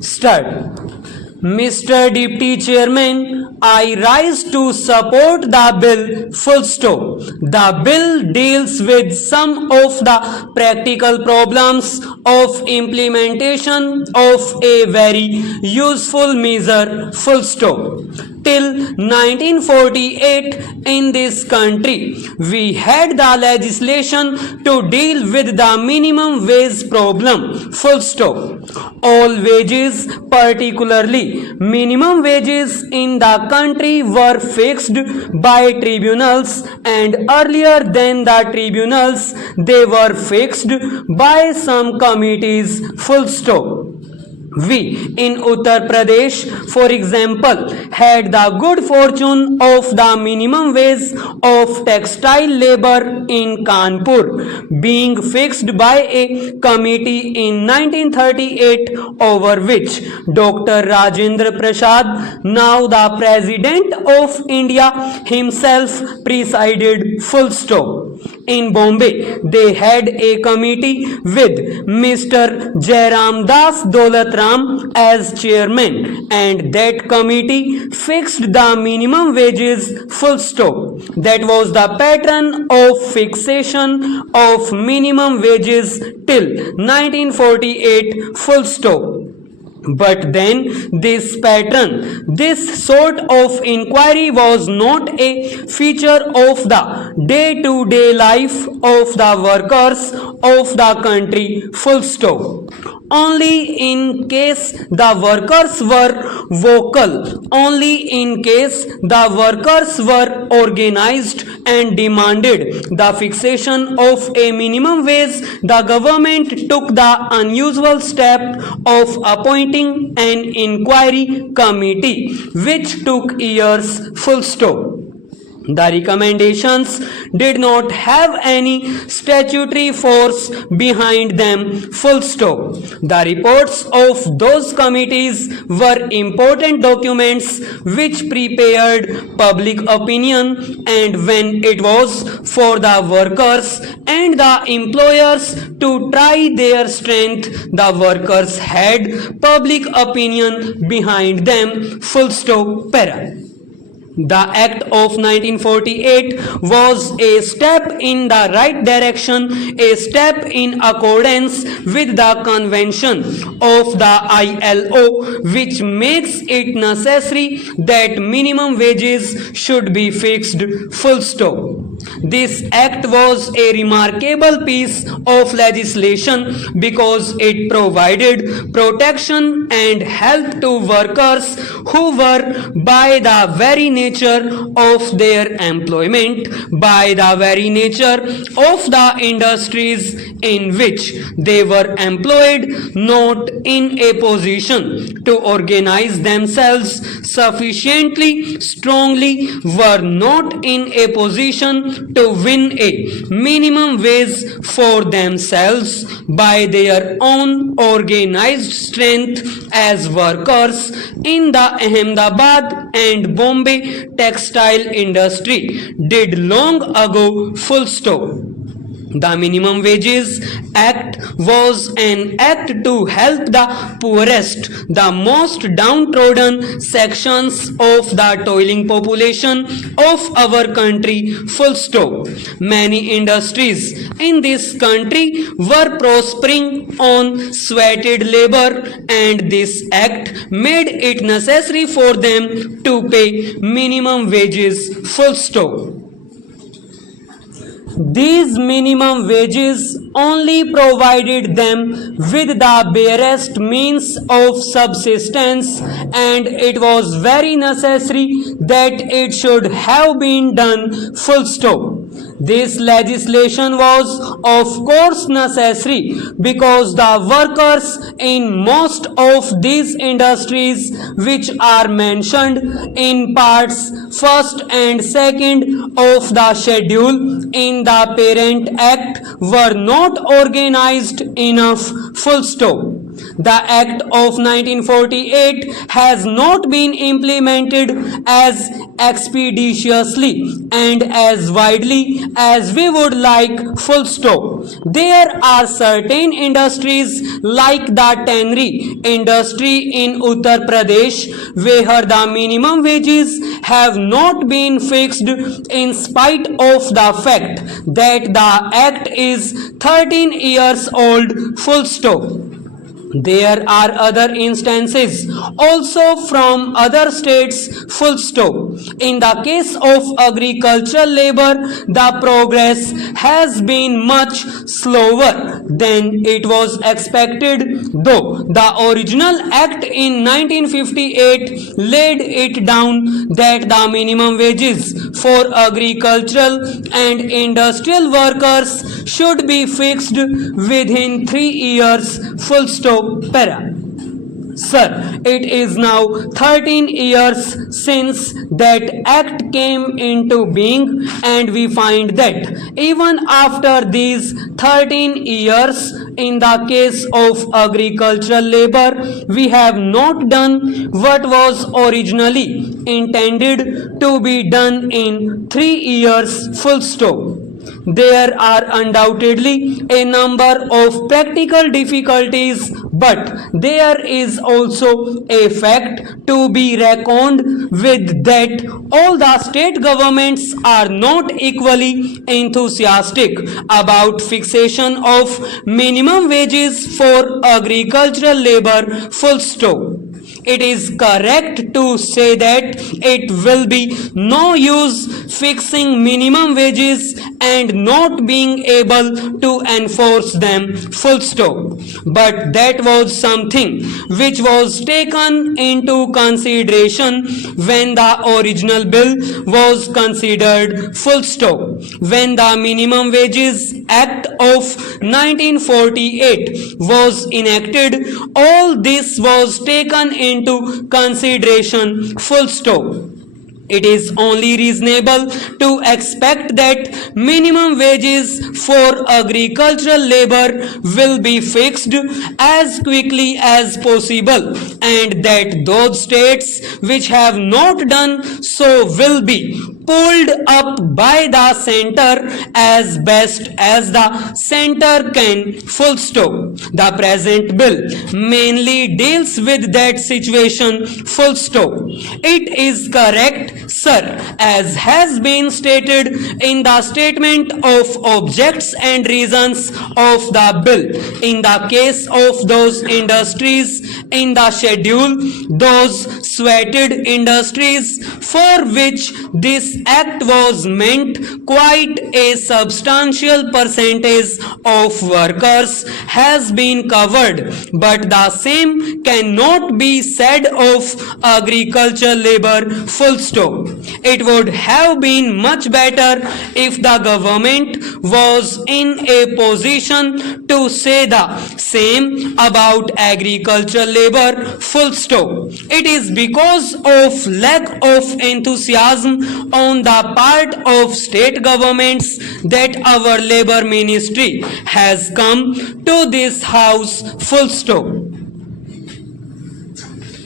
Start. Mr. Deputy Chairman, I rise to support the bill full stop. The bill deals with some of the practical problems of implementation of a very useful measure full stop. Till 1948 in this country, we had the legislation to deal with the minimum wage problem full stop. All wages, particularly minimum wages in the country, were fixed by tribunals, and earlier than the tribunals they were fixed by some committees full stop. We in Uttar Pradesh, for example, had the good fortune of the minimum wage of textile labor in Kanpur being fixed by a committee in 1938, over which Dr. Rajendra Prasad, now the President of India, himself presided full stop. In Bombay, they had a committee with Mr. Jairam Das Dolatram as chairman, and that committee fixed the minimum wages full stop. That was the pattern of fixation of minimum wages till 1948 full stop. But then this pattern, this sort of inquiry was not a feature of the day-to-day life of the workers of the country full stop. Only in case the workers were vocal, only in case the workers were organized and demanded the fixation of a minimum wage, the government took the unusual step of appointing an inquiry committee, which took years full stop. The recommendations did not have any statutory force behind them full stop. The reports of those committees were important documents which prepared public opinion, and when it was for the workers and the employers to try their strength, the workers had public opinion behind them full stop. The Act of 1948 was a step in the right direction, a step in accordance with the convention of the ILO, which makes it necessary that minimum wages should be fixed full stop. This act was a remarkable piece of legislation because it provided protection and help to workers who were, by the very nature of their employment, by the very nature of the industries in which they were employed, not in a position to organize themselves sufficiently strongly, were not in a position to win a minimum wage for themselves by their own organized strength as workers in the Ahmedabad and Bombay textile industry did long ago full stop. The Minimum Wages Act was an act to help the poorest, the most downtrodden sections of the toiling population of our country full stop. Many industries in this country were prospering on sweated labor, and this act made it necessary for them to pay minimum wages full stop. These minimum wages only provided them with the barest means of subsistence, and it was very necessary that it should have been done full stop. This legislation was of course necessary because the workers in most of these industries which are mentioned in parts 1st and 2nd of the schedule in the Parent Act were not organized enough full stop. The Act of 1948 has not been implemented as expeditiously and as widely as we would like, full stop. There are certain industries like the tannery industry in Uttar Pradesh where the minimum wages have not been fixed in spite of the fact that the act is 13 years old, full stop. There are other instances also from other states, full stop. In the case of agricultural labor, the progress has been much slower than it was expected, though the original act in 1958 laid it down that the minimum wages for agricultural and industrial workers should be fixed within 3 years, full stop. Para. Sir, it is now 13 years since that act came into being, and we find that even after these 13 years, in the case of agricultural labor, we have not done what was originally intended to be done in 3 years, full stop. There are undoubtedly a number of practical difficulties, but there is also a fact to be reckoned with that all the state governments are not equally enthusiastic about fixation of minimum wages for agricultural labor, full stop. It is correct to say that it will be no use fixing minimum wages and not being able to enforce them, full stop. But that was something which was taken into consideration when the original bill was considered, full stop. When the Minimum Wages Act of 1948 was enacted, all this was taken into consideration, full stop. It is only reasonable to expect that minimum wages for agricultural labor will be fixed as quickly as possible, and that those states which have not done so will be pulled up by the center as best as the center can, full stop. The present bill mainly deals with that situation, full stop. It is correct, sir, as has been stated in the statement of objects and reasons of the bill. In the case of those industries in the schedule, those sweated industries for which this act was meant, quite a substantial percentage of workers has been covered, but the same cannot be said of agricultural labor, full stop. It would have been much better if the government was in a position to say the same about agricultural labor, full stop. It is because of lack of enthusiasm on the part of state governments that our labor ministry has come to this house, full stop.